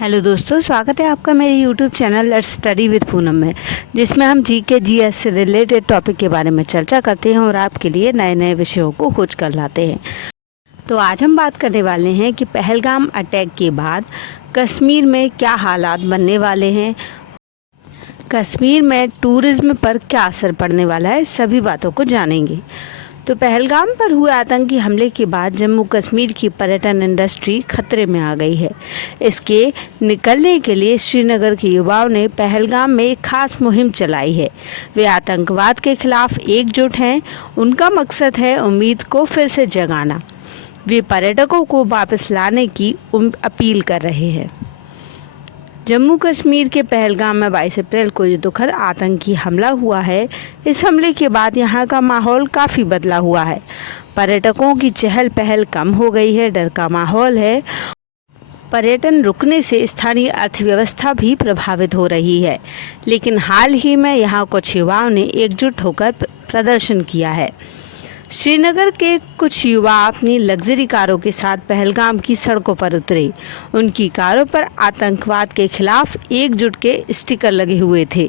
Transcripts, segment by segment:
Hello दोस्तों, स्वागत है आपका मेरे YouTube channel let's study with Poonam में, जिसमें हम जीके जीएस से रिलेटेड टॉपिक के बारे में चर्चा करते हैं और आपके लिए नए नए विषयों को खोज कर लाते हैं। तो आज हम बात करने वाले हैं कि पहलगाम अटैक के बाद कश्मीर में क्या हालात बनने वाले हैं, कश्मीर में टूरिज्म पर क्या असर पड़ने वाला है, सभी बातों को जानेंगे। तो पहलगाम पर हुए आतंकी हमले के बाद जम्मू कश्मीर की पर्यटन इंडस्ट्री खतरे में आ गई है। इसके निकलने के लिए श्रीनगर के युवाओं ने पहलगाम में एक खास मुहिम चलाई है। वे आतंकवाद के खिलाफ एकजुट हैं। उनका मकसद है उम्मीद को फिर से जगाना। वे पर्यटकों को वापस लाने की अपील कर रहे हैं। जम्मू कश्मीर के पहलगाम में 22 अप्रैल को ये दुखद आतंकी हमला हुआ है। इस हमले के बाद यहाँ का माहौल काफ़ी बदला हुआ है। पर्यटकों की चहल पहल कम हो गई है, डर का माहौल है। पर्यटन रुकने से स्थानीय अर्थव्यवस्था भी प्रभावित हो रही है। लेकिन हाल ही में यहाँ कुछ युवाओं ने एकजुट होकर प्रदर्शन किया है। श्रीनगर के कुछ युवा अपनी लग्जरी कारों के साथ पहलगाम की सड़कों पर उतरे। उनकी कारों पर आतंकवाद के खिलाफ एकजुट के स्टिकर लगे हुए थे।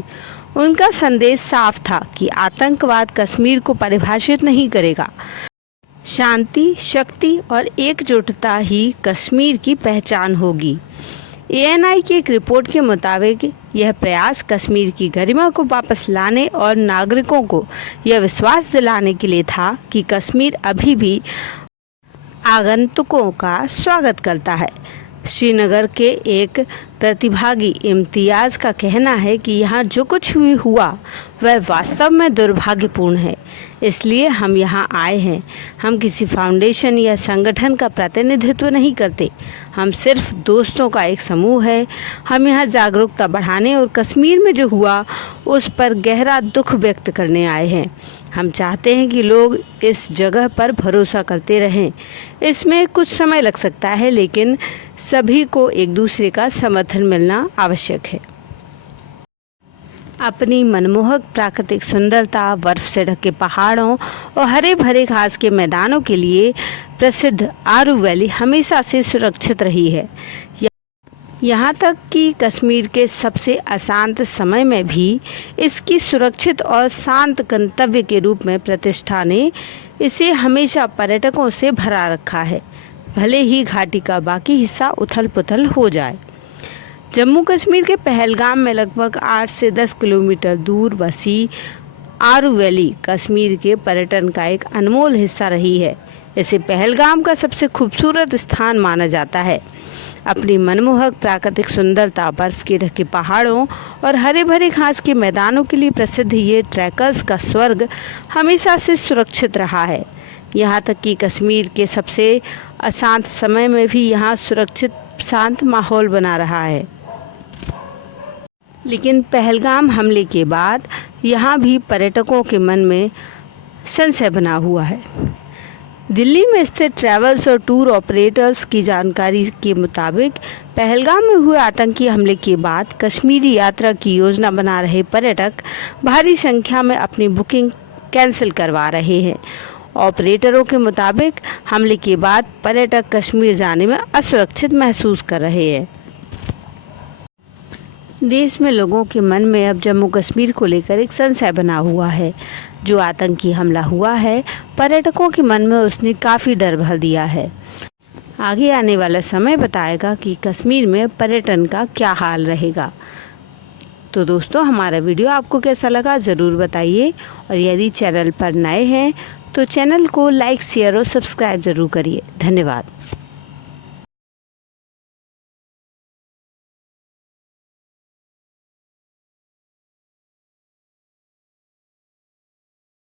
उनका संदेश साफ था कि आतंकवाद कश्मीर को परिभाषित नहीं करेगा। शांति, शक्ति और एकजुटता ही कश्मीर की पहचान होगी। ANI की एक रिपोर्ट के मुताबिक यह प्रयास कश्मीर की गरिमा को वापस लाने और नागरिकों को यह विश्वास दिलाने के लिए था कि कश्मीर अभी भी आगंतुकों का स्वागत करता है। श्रीनगर के एक प्रतिभागी इम्तियाज़ का कहना है कि यहाँ जो कुछ भी हुआ वह वास्तव में दुर्भाग्यपूर्ण है। इसलिए हम यहाँ आए हैं। हम किसी फाउंडेशन या संगठन का प्रतिनिधित्व नहीं करते। हम सिर्फ दोस्तों का एक समूह है। हम यहाँ जागरूकता बढ़ाने और कश्मीर में जो हुआ उस पर गहरा दुख व्यक्त करने आए हैं। हम चाहते हैं कि लोग इस जगह पर भरोसा करते रहें। इसमें कुछ समय लग सकता है, लेकिन सभी को एक दूसरे का समर्थन मिलना आवश्यक है। अपनी मनमोहक प्राकृतिक सुंदरता, बर्फ से ढके पहाड़ों और हरे भरे घास के मैदानों के लिए प्रसिद्ध आरू वैली हमेशा से सुरक्षित रही है। यहाँ तक कि कश्मीर के सबसे अशांत समय में भी इसकी सुरक्षित और शांत गंतव्य के रूप में प्रतिष्ठा ने इसे हमेशा पर्यटकों से भरा रखा है, भले ही घाटी का बाकी हिस्सा उथल पुथल हो जाए। जम्मू कश्मीर के पहलगाम में लगभग 8 से 10 किलोमीटर दूर बसी आरू वैली कश्मीर के पर्यटन का एक अनमोल हिस्सा रही है। इसे पहलगाम का सबसे खूबसूरत स्थान माना जाता है। अपनी मनमोहक प्राकृतिक सुंदरता, बर्फ के ढके पहाड़ों और हरे भरे घास के मैदानों के लिए प्रसिद्ध ये ट्रैकर्स का स्वर्ग हमेशा से सुरक्षित रहा है। यहाँ तक कि कश्मीर के सबसे अशांत समय में भी यहाँ सुरक्षित शांत माहौल बना रहा है। लेकिन पहलगाम हमले के बाद यहाँ भी पर्यटकों के मन में संशय बना हुआ है। दिल्ली में स्थित ट्रैवल्स और टूर ऑपरेटर्स की जानकारी के मुताबिक पहलगाम में हुए आतंकी हमले के बाद कश्मीरी यात्रा की योजना बना रहे पर्यटक भारी संख्या में अपनी बुकिंग कैंसिल करवा रहे हैं। ऑपरेटरों के मुताबिक हमले के बाद पर्यटक कश्मीर जाने में असुरक्षित महसूस कर रहे हैं। देश में लोगों के मन में अब जम्मू कश्मीर को लेकर एक संशय बना हुआ है। जो आतंकी हमला हुआ है, पर्यटकों के मन में उसने काफ़ी डर भर दिया है। आगे आने वाला समय बताएगा कि कश्मीर में पर्यटन का क्या हाल रहेगा। तो दोस्तों, हमारा वीडियो आपको कैसा लगा ज़रूर बताइए, और यदि चैनल पर नए हैं तो चैनल को लाइक, शेयर और सब्सक्राइब ज़रूर करिए। धन्यवाद।